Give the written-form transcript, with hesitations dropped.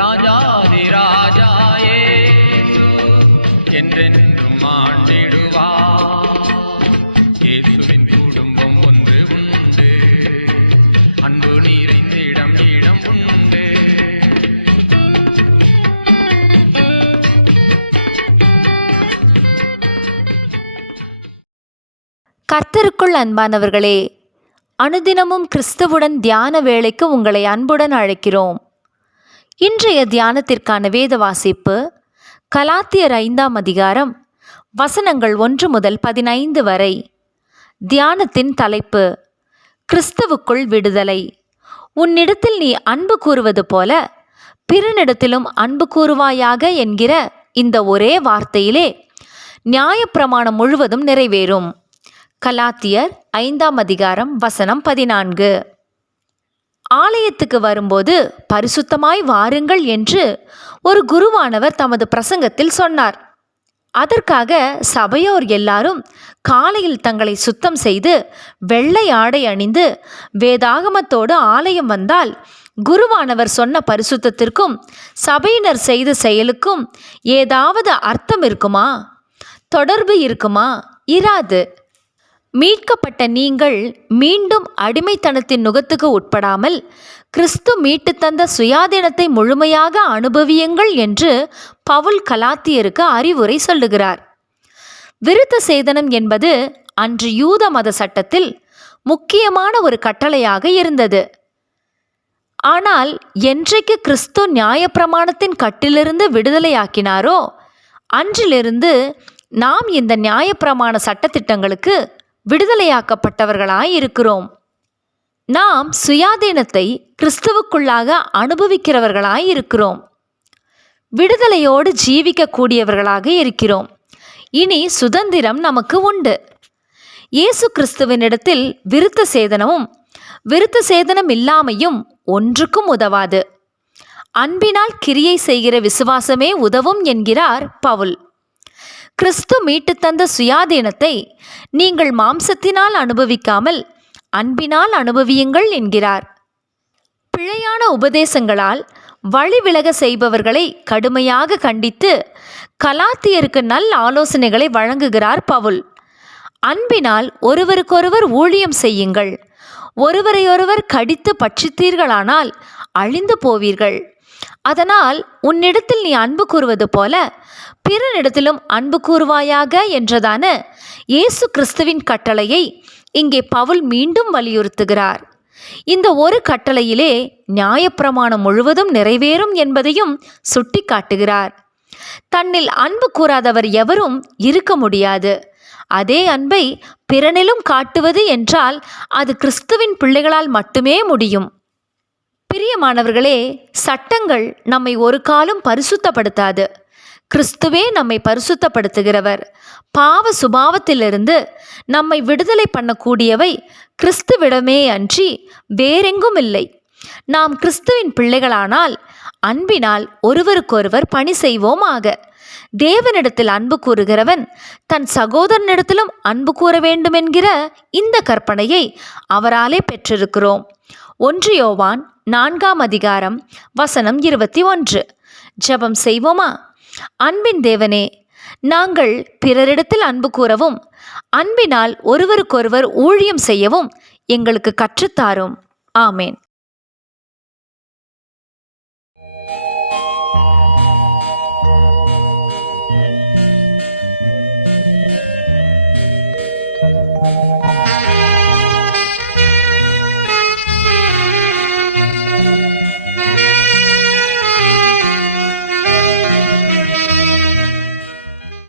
ராஜாதி ராஜாயே என்றென்றும் ஆண்டிடுவார். இயேசுவின் குடும்பம் ஒன்று உண்டு, அன்பு நிறைந்த இடம் இடம் உண்டு. கர்த்தருக்குள் அன்பானவர்களே, அனுதினமும் கிறிஸ்துவுடன் தியான வேளைக்கு உங்களை அன்புடன் அழைக்கிறோம். இன்றைய தியானத்திற்கான வேத வாசிப்பு கலாத்தியர் 5ஆம் அதிகாரம் வசனங்கள் 1 முதல் 15 வரை. தியானத்தின் தலைப்பு கிறிஸ்துவுக்குள் விடுதலை. உன்னிடத்தில் நீ அன்பு கூறுவது போல பிறனிடத்திலும் அன்பு கூறுவாயாக என்கிற இந்த ஒரே வார்த்தையிலே நியாயப்பிரமாணம் முழுவதும் நிறைவேறும். கலாத்தியர் 5ஆம் அதிகாரம் வசனம் 14. ஆலயத்துக்கு வரும்போது பரிசுத்தமாய் வாருங்கள் என்று ஒரு குருவானவர் தமது பிரசங்கத்தில் சொன்னார். அதற்காக சபையோர் எல்லாரும் காலையில் தங்களை சுத்தம் செய்து வெள்ளை ஆடை அணிந்து வேதாகமத்தோடு ஆலயம் வந்தால் குருவானவர் சொன்ன பரிசுத்தத்திற்கும் சபையினர் செய்த செயலுக்கும் ஏதாவது அர்த்தம் இருக்குமா? தொடர்பு இருக்குமா? இராது. மீட்கப்பட்ட நீங்கள் மீண்டும் அடிமைத்தனத்தின் நுகத்துக்கு உட்படாமல் கிறிஸ்து மீட்டு தந்த சுயாதீனத்தை முழுமையாக அனுபவியுங்கள் என்று பவுல் கலாத்தியருக்கு அறிவுரை சொல்லுகிறார். விருத்த சேதனம் என்பது அன்று யூத மத சட்டத்தில் முக்கியமான ஒரு கட்டளையாக இருந்தது. ஆனால் என்றைக்கு கிறிஸ்து நியாயப்பிரமாணத்தின் கட்டிலிருந்து விடுதலையாக்கினாரோ அன்றிலிருந்து நாம் இந்த நியாயப்பிரமாண சட்டத்திட்டங்களுக்கு விடுதலையாக்கப்பட்டவர்களாய் இருக்கிறோம். நாம் சுயாதீனத்தை கிறிஸ்துவுக்குள்ளாக அனுபவிக்கிறவர்களாய் இருக்கிறோம். விடுதலையோடு ஜீவிக்கக்கூடியவர்களாக இருக்கிறோம். இனி சுதந்திரம் நமக்கு உண்டு. இயேசு கிறிஸ்துவினிடத்தில் விருத்த சேதனமும் விருத்த சேதனம் இல்லாமையும் ஒன்றுக்கும் உதவாது. அன்பினால் கிரியை செய்கிற விசுவாசமே உதவும் என்கிறார் பவுல். கிறிஸ்து மீட்டு தந்த சுயாதீனத்தை நீங்கள் மாம்சத்தினால் அனுபவிக்காமல் அன்பினால் அனுபவியுங்கள் என்கிறார். பிழையான உபதேசங்களால் வழிவிலக செய்பவர்களை கடுமையாக கண்டித்து கலாத்தியருக்கு நல்ல ஆலோசனைகளை வழங்குகிறார் பவுல். அன்பினால் ஒருவருக்கொருவர் ஊழியம் செய்யுங்கள். ஒருவரையொருவர் கடித்து பட்சித்தீர்களானால் அழிந்து போவீர்கள். அதனால் உன்னிடத்தில் நீ அன்பு கூறுவது போல பிறனிடத்திலும் அன்பு கூறுவாயாக என்றதான இயேசு கிறிஸ்துவின் கட்டளையை இங்கே பவுல் மீண்டும் வலியுறுத்துகிறார். இந்த ஒரு கட்டளையிலே நியாயப்பிரமாணம் முழுவதும் நிறைவேறும் என்பதையும் சுட்டி காட்டுகிறார். தன்னில் அன்பு கூறாதவர் எவரும் இருக்க முடியாது. அதே அன்பை பிறனிலும் காட்டுவது என்றால் அது கிறிஸ்துவின் பிள்ளைகளால் மட்டுமே முடியும். பிரியமானவர்களே, சட்டங்கள் நம்மை ஒரு காலும் பரிசுத்தப்படுத்தாது. கிறிஸ்துவே நம்மை பரிசுத்தப்படுத்துகிறவர். பாவ சுபாவத்திலிருந்து நம்மை விடுதலை பண்ணக்கூடியவை கிறிஸ்துவிடமே அன்றி வேறெங்கும் இல்லை. நாம் கிறிஸ்துவின் பிள்ளைகளானால் அன்பினால் ஒருவருக்கொருவர் பணி செய்வோமாக. தேவனிடத்தில் அன்பு கூறுகிறவன் தன் சகோதரனிடத்திலும் அன்பு கூற வேண்டுமென்கிற இந்த கற்பனையை அவராலே பெற்றிருக்கிறோம். 1 யோவான் 4ஆம் அதிகாரம் வசனம் 21. ஜெபம் செய்வோமா? அன்பின் தேவனே, நாங்கள் பிறரிடத்தில் அன்பு கூறவும் அன்பினால் ஒருவருக்கொருவர் ஊழியம் செய்யவும் எங்களுக்கு கற்றுத்தாரும். ஆமேன்.